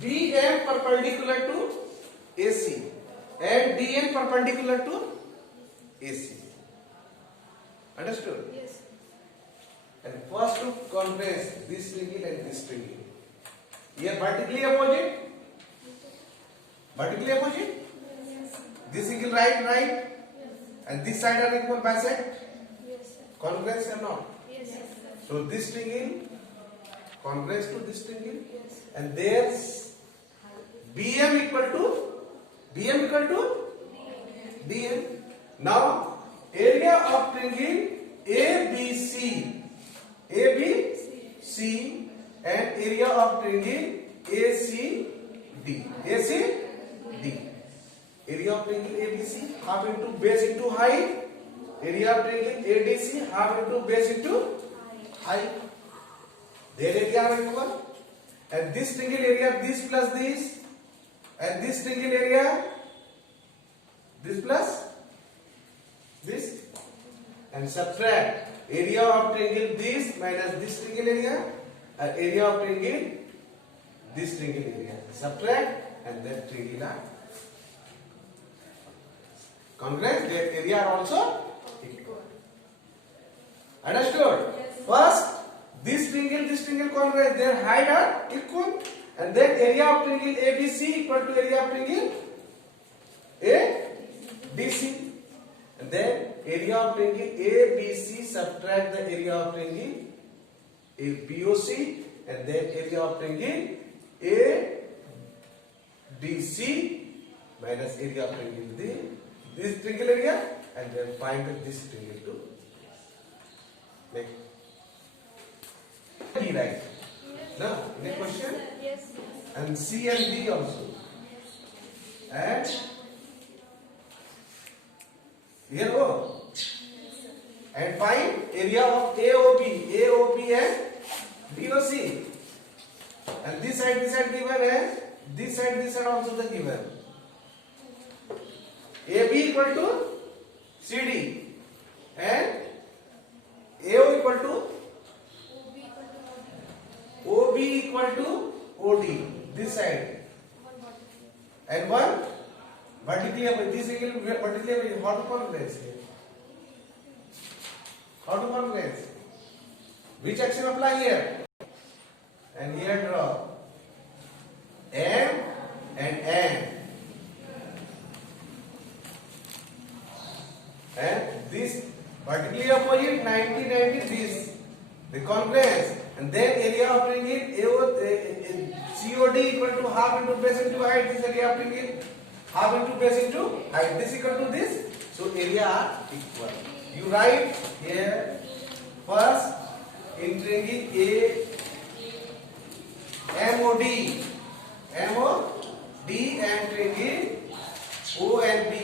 BM perpendicular to AC and DN perpendicular to AC. Understood? Yes. And first to compress this triangle and this triangle. Here vertically opposite. Vertically opposite. Yes. This angle right, Yes. and this side are equal bisect. Yes. Congruence or not? Yes. So this triangle congruence to this triangle, Yes. and there's BM equal to DN. Now area of triangle ABC and area of triangle ACD. Area of triangle ABC half into base into height. Area of triangle ADC half into base into height. Their area are equal. And this triangle area, this plus this, and this triangle area, this plus this, and subtract area of triangle this minus this triangle area, and area of triangle this triangle area. Subtract, and that triangle are congruent. Their area are also equal. Understood? Yes. First, this triangle congruent. Their height are equal, and then area of triangle ABC equal to area of triangle ADC. And then area of triangle ABC subtract the area of triangle BOC, and then area of triangle ADC minus area of triangle this triangle area, and then find this triangle to make D, right? Now, any question? Yes. And C and D also. And here O. And find area of AOB and BOC. And this side given, and this side also the given. AB equal to CD and AO equal to OB equal to OD. This side. And one vertically up. This angle vertically up. How to congruence here? How to congruence? Which action apply here? And here draw M and N. And this vertically opposite 90 this the congruence, and then area of triangle COD equal to half into base into height. This area of triangle half into base into height. This equal to this, so area are equal. You write here first in triangle MOD and triangle ONB.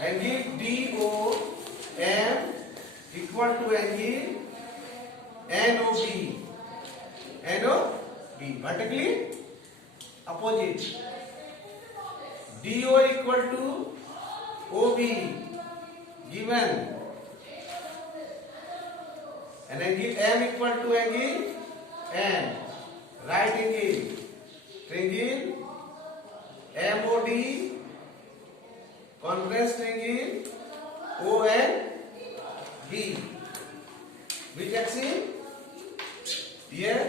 Angle DOM equal to angle NOB. Vertically opposite. DO equal to OB given. And angle M equal to angle N. Right angle. Triangle MOD. Congruence triangle ONB. Which axis? Here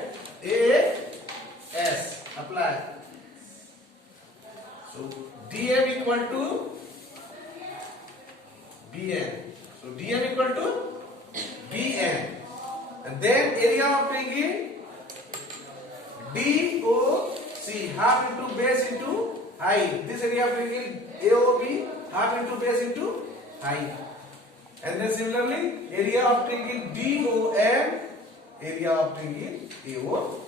AS. Apply. So DM equal to BN. So DM equal to BN. And then area of triangle DOC half into base into height. This area of triangle AOB half into base into height. And then similarly area of triangle DOM, area of triangle AO.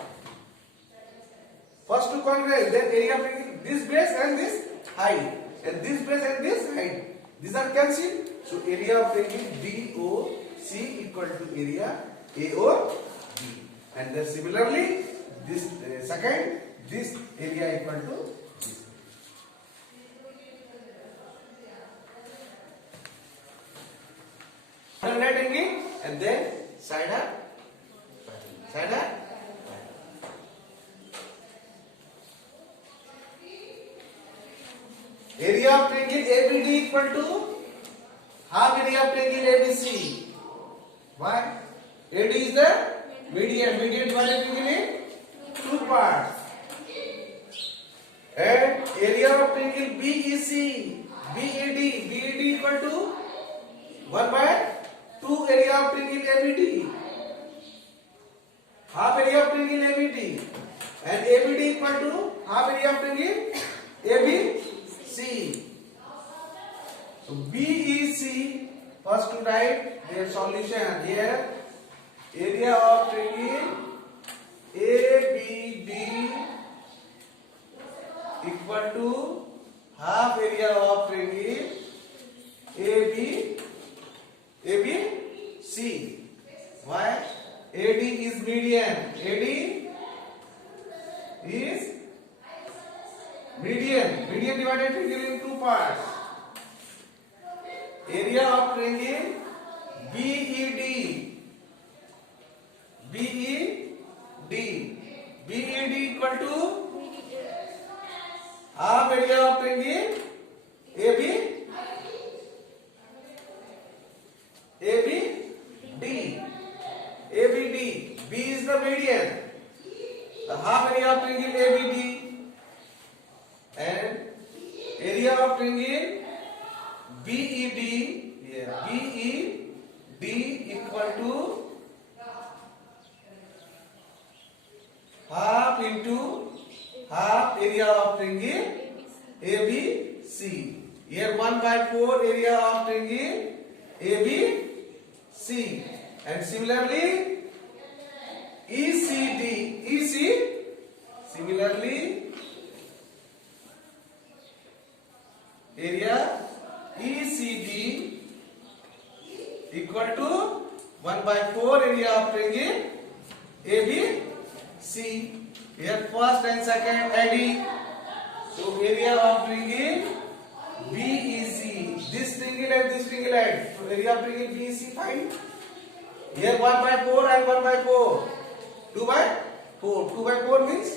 First to congruence, then area of triangle this base and this height, and this base and this height. These are cancelled. So area of triangle DOC equal to area AOB. And then similarly this second, this area equal to this. Right angle, and then side up. area of triangle ABD equal to half area of triangle ABC. Why? AD is the median. Median divided triangle in two parts. And area of triangle BEC, BED equal to 1 by 2 area of triangle ABD. Half area of triangle ABD. And ABD equal to half area of triangle ABC. So BEC, first to write their solution here. Area of triangle ABD equal to half area of triangle ABC. Why? AD is median. AD is median. Median divided triangle in two parts. Area of triangle BED. BED equal to half area of triangle ABD. B is the median. The half area of triangle ABD and area of triangle BED. Here BED equal to half into half area of triangle ABC. Here 1 by 4 area of triangle ABC. And similarly similarly area ECD equal to 1 by 4 area of triangle ABC. Here first and second adding. So area of triangle BEC. This triangle and this triangle add. So area of triangle BEC find. Here 1 by 4 and 1 by 4. 2 by 4. 2 by 4 means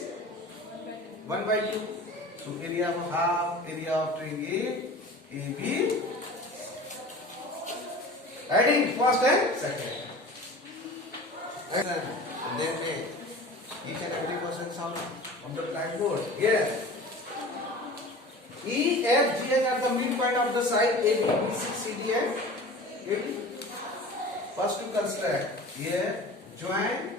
1 by 2. So area of half area of triangle AB. Adding first and second. And then each and every question solved on the blackboard. Here. E, F, G are the midpoint of the side A, B, C, D, and AD. First to construct. Here, join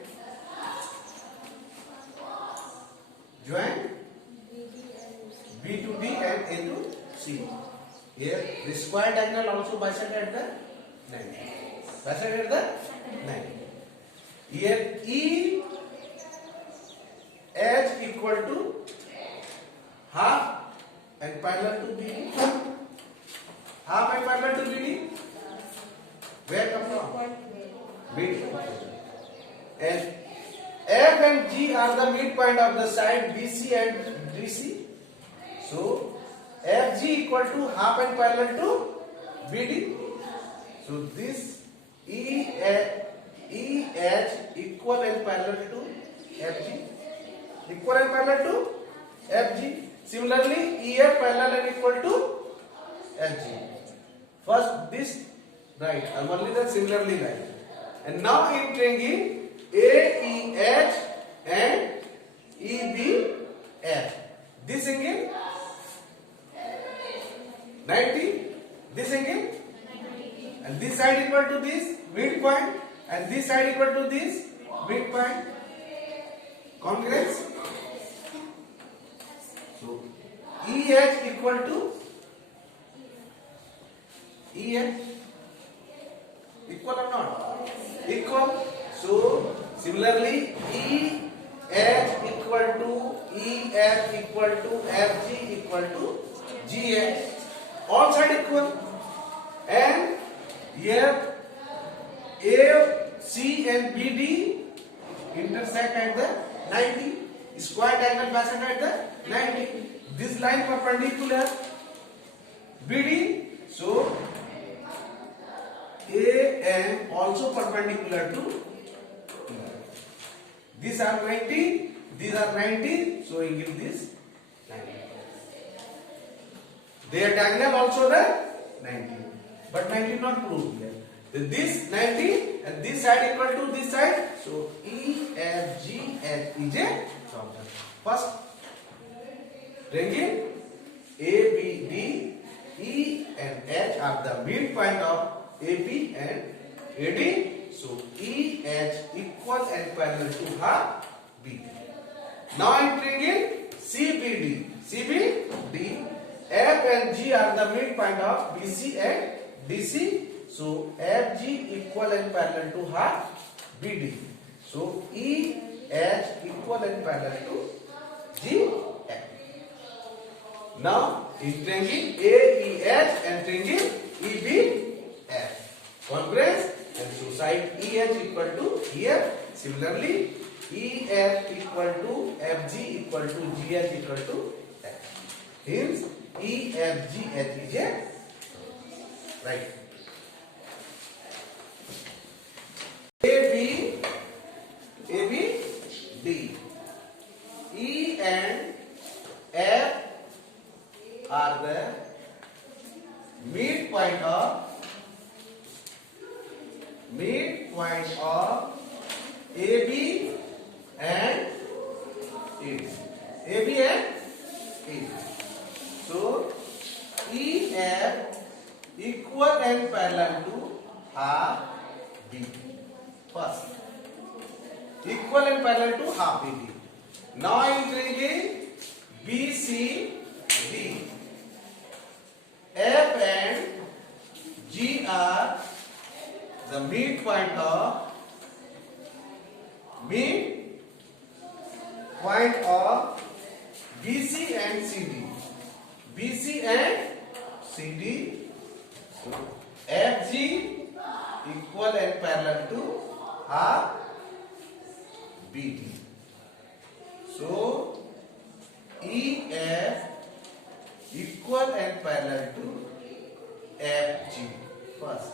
B to D and A to C. Here, the square diagonal also bisected at the 90. Bisected at the 90. Here, E H equal to half and parallel to BD. Half and parallel to BD. Where come from? BD. And F and G are the midpoint of the side BC and DC. So FG equal to half and parallel to BD. So this EH equal and parallel to FG. Equal and parallel to FG. Similarly, EF parallel and equal to FG. First this right, only the similarly right. And now in triangle AEH and EBF. This angle 90. This angle and this side equal to this midpoint and this side equal to this midpoint. Congruence. So EH equal to EH. Equal or not? Equal. So similarly EH equal to EF equal to FG equal to GH. All side equal. And here A, C and BD intersect at the 90. Square diagonal passing at the 90. This line perpendicular BD. So AN also perpendicular to these are 90, these are 90, so we give this 90. Their diagonal also the 90. But 90 not proved here. This 90 and this side equal to this side. So E, F, G, H is a triangle. First triangle A, B, D, E and H are the midpoint of AB and AD. So E, H equal and parallel to half BD. Now in triangle CBD. CBD, F and G are the midpoint of BC and DC. So FG equal and parallel to half BD. So EH equal and parallel to GF. Now in triangle AEH and triangle EBF. Congruence, and so side EH equal to EF. Similarly EF equal to FG equal to GH equal to F. Hence EFGH is a right. AB, D, E and F are the midpoint of AB and AD. AB and AD. So EF equal and parallel to half BD. First, equal and parallel to half BD. Now in triangle BCD, F and G are the midpoint of BC and CD. BC and CD. So FG equal and parallel to half BD. So EF equal and parallel to FG first.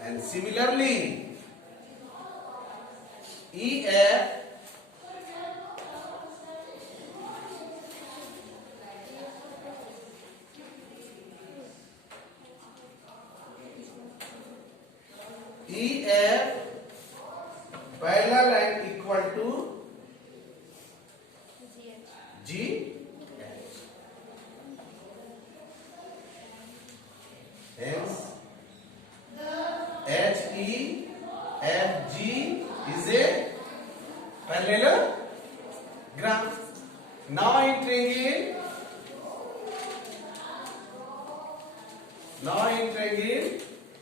And similarly EF parallel and equal to GH. Hence HEFG is a parallelogram. Now in triangle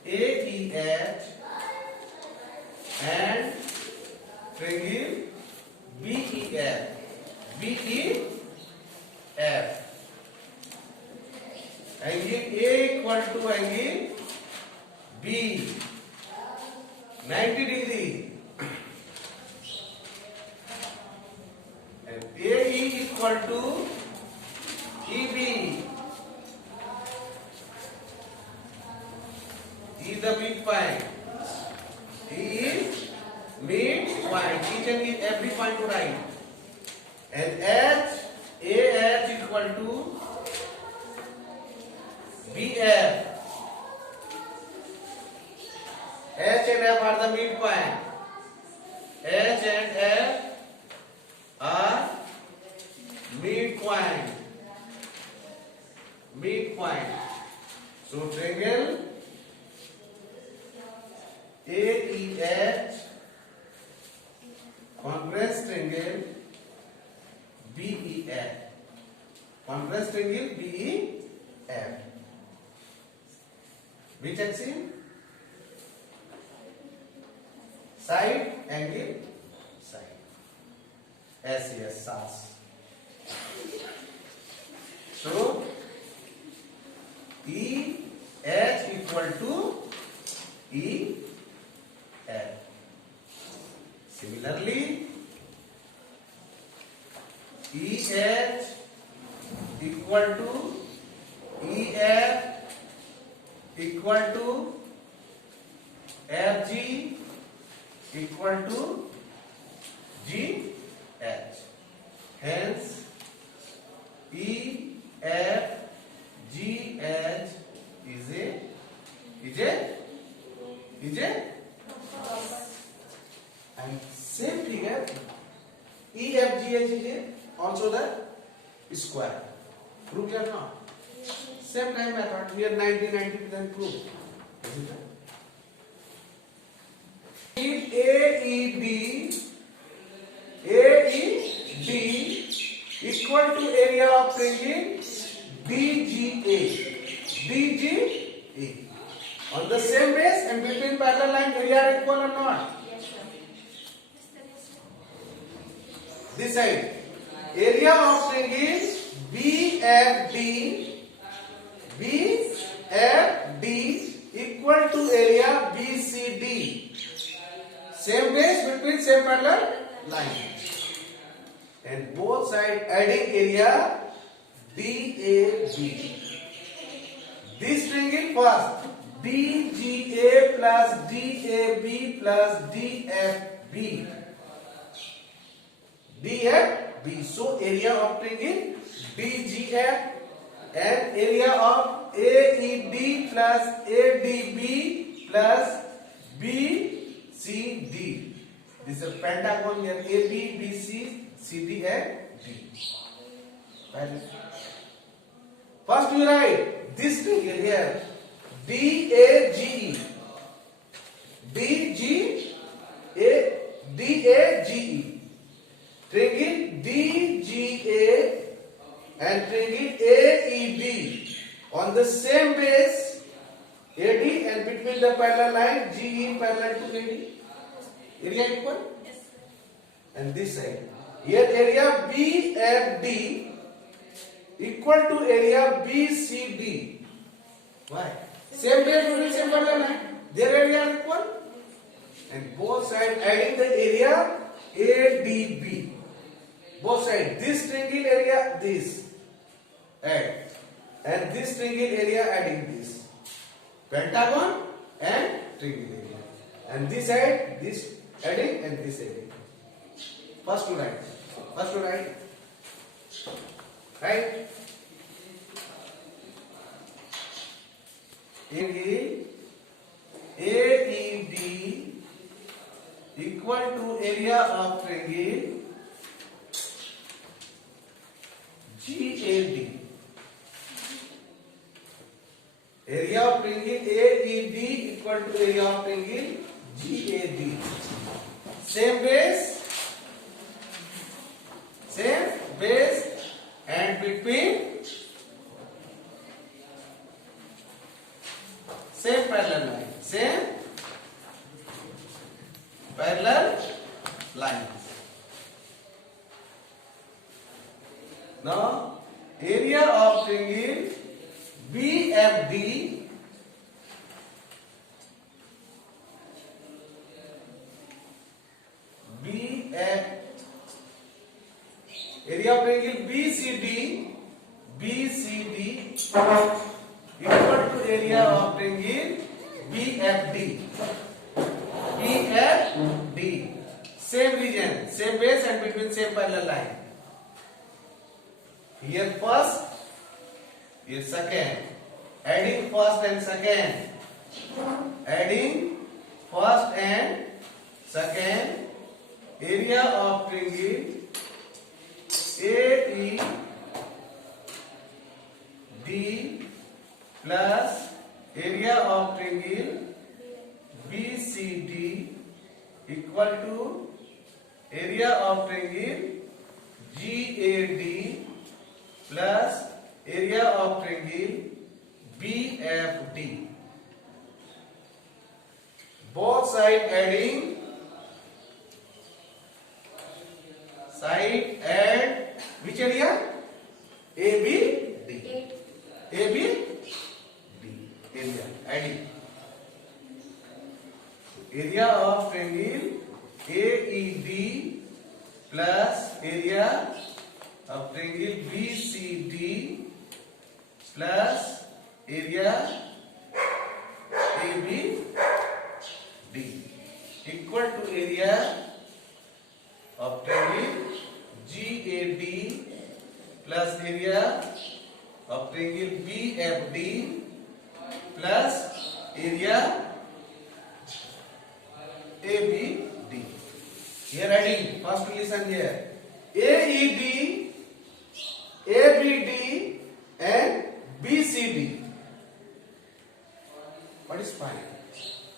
AEH and triangle BEF. Angle A equal to angle B 90 degree, and AE equal to EB. E the midpoint. E is midpoint. Each and every point to write. And AH equal to BF. H and F are the midpoint. H and F are midpoint. So triangle AEH congruous triangle BEF. Congruous triangle BEF. Which axiom? Side angle side. SES SAS. So EH equal to EF. Similarly, EH equal to EF equal to FG equal to GH. Hence EFGH is a and same figure EFGH is also the square. Prove or not? Same time method. Here 90% prove. Isn't it? AED equal to area of triangle DGA. On the same base and between parallel line area are equal or not? This side. Area of triangle BFD equal to area BCD. Same base between same parallel line. And both sides adding area DAB. This triangle first DGA plus DAB plus DFB. So area of triangle DGF and area of AED plus ADB plus BCD. This is a pentagon here. AB, BC, CD and D. First you write this triangle here. DAGE. DAGE. Triangle DGA and triangle AED on the same base AD and between the parallel line GE parallel to AD. Area equal? Yes. And this side. Here area BFD equal to area BCD. Why? Same base between same parallel line. Their area are equal. And both sides adding the area ADB. Both sides. This triangle area, this. Add. And this triangle area adding this. Pentagon and triangle area. And this side, this adding and this adding. First to right. Right? Triangle AED equal to area of triangle GAD. Area of triangle AED equal to area of triangle GAD. Same base and between same parallel lines. Now area of triangle BFD area of triangle BCD equal to area of triangle BFD. Same region, same base and between same parallel line. Here first, here second. Adding first and second. Area of triangle AED plus area of triangle BCD equal to area of triangle GAD plus area of triangle BFD. Both sides adding add which area? ABD. Area adding. Area of triangle AED plus area of triangle BCD plus area ABD equal to area of triangle GAD plus area of triangle BFD plus area ABD. Here adding, first listen here. AED, ABD and BCD. What is fine?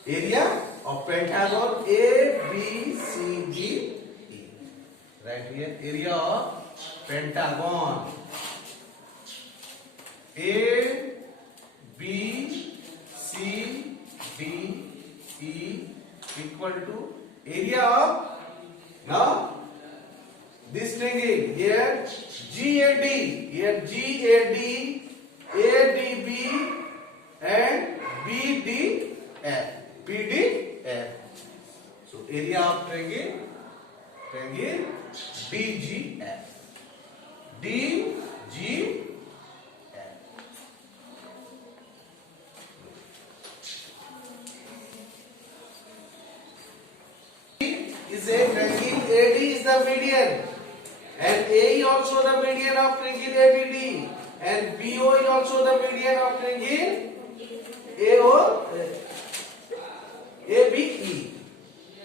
Area of pentagon ABCD. Right here, area of pentagon A, B, C, D, E equal to area of, now this triangle here GAD, here GAD, ADB and BDF, BDF. So area of triangle DGF, DGF. Is a triangle AD is the median and AE also the median of triangle ABD and BO is also the median of triangle ABE.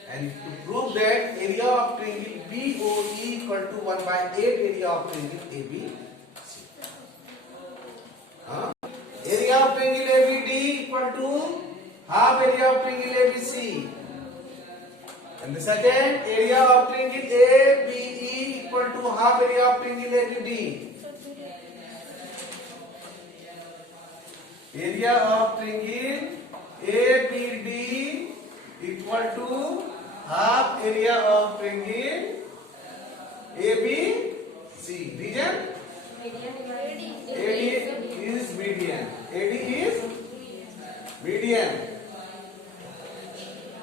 And to prove that area of triangle BOE equal to 1/8 area of triangle ABC. Area of triangle ABD equal to half area of triangle ABC. And the second, area of triangle ABE equal to half area of triangle ABD. Area of triangle ABD equal to half area of triangle ABC. Region? AD is median. AD is median.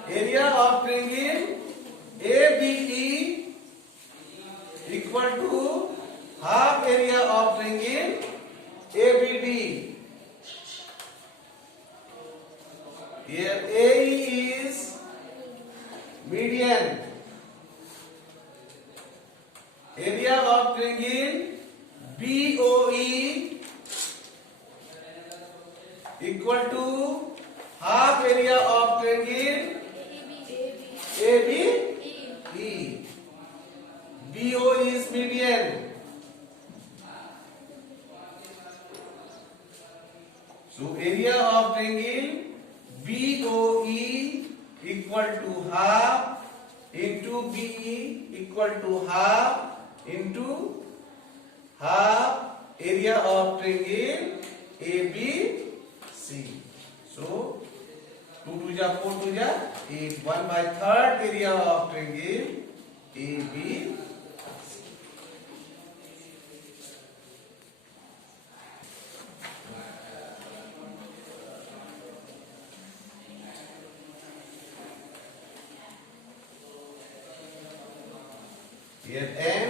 Area of triangle ABE equal to half area of triangle ABD. Here AE is median. Area of triangle BOE equal to half area of triangle ABE. BO is median. So area of triangle BOE equal to half into BE equal to half into half area of triangle ABC. So 2 to ja 4 to ja 8, 1/3 area of triangle ABC. Here M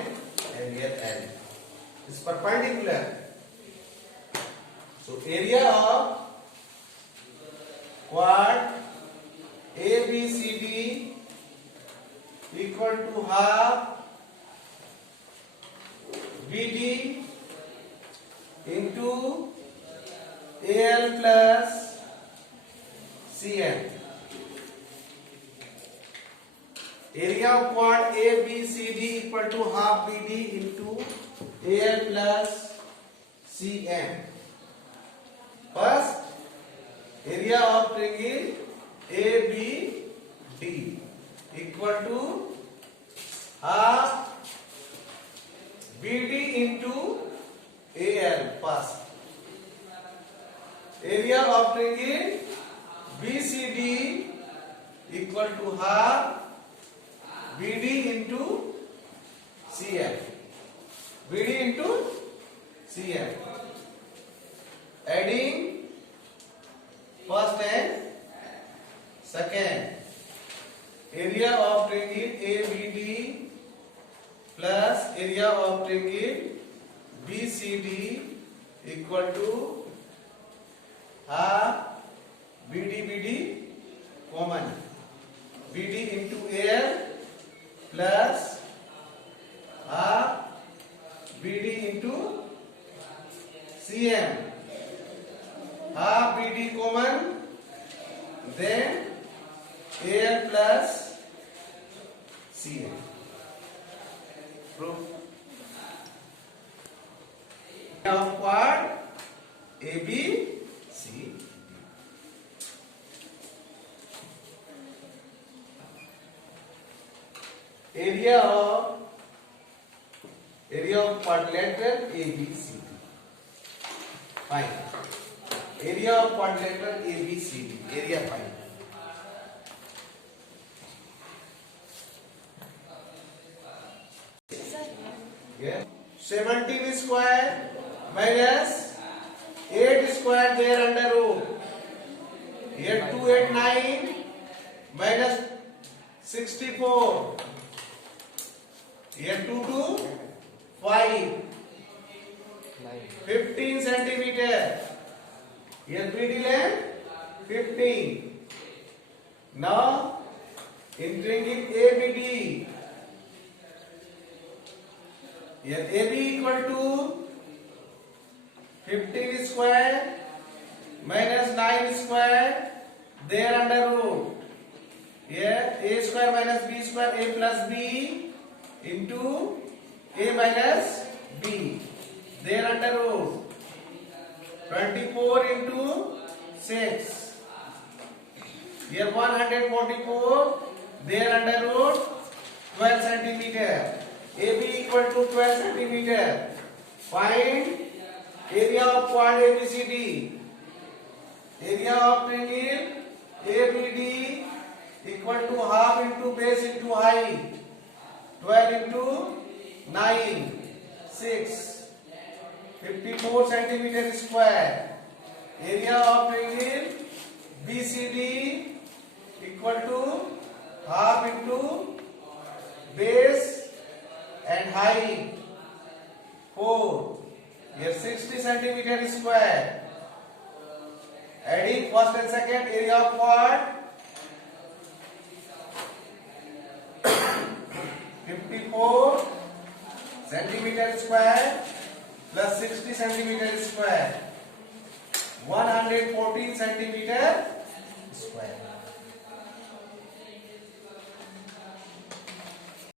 and here N is perpendicular. So area of quad ABCD equal to half BD into AL plus CN. Area of quad ABCD equal to half BD into AL plus CN. First, area of triangle ABD equal to half BD into AL. First, area of triangle BCD equal to half BD into CF. BD into CF. Adding first and second. Area of triangle ABD plus area of triangle BCD equal to half BD common. BD into AL plus half BD into CM. Half BD common, then AL plus CM. Proof. Of part AB, C. Area of quadrilateral ABCD. Fine. Area of quadrilateral ABCD. Area fine. Yeah. 17 square minus 8 square there under root. Here 289 minus 64. Here 2 to 5. 15 centimeter. Here 3D length 15. Now entering in ABD. Here AB equal to 15 square minus 9 square there under root. Here A square minus B square, A plus B into A minus B there under root. 24 into 6. Here 144 there under root 12 centimeter. AB equal to 12 centimeter. Find area of quad ABCD. Area of triangle ABD equal to half into base into height. 12 into 9, 6. 54 centimeter square. Area of triangle BCD equal to half into base and height 4. Here 60 centimeter square. Adding first and second area of quad 54 centimeter square plus 60 centimeter square 114 centimeter square.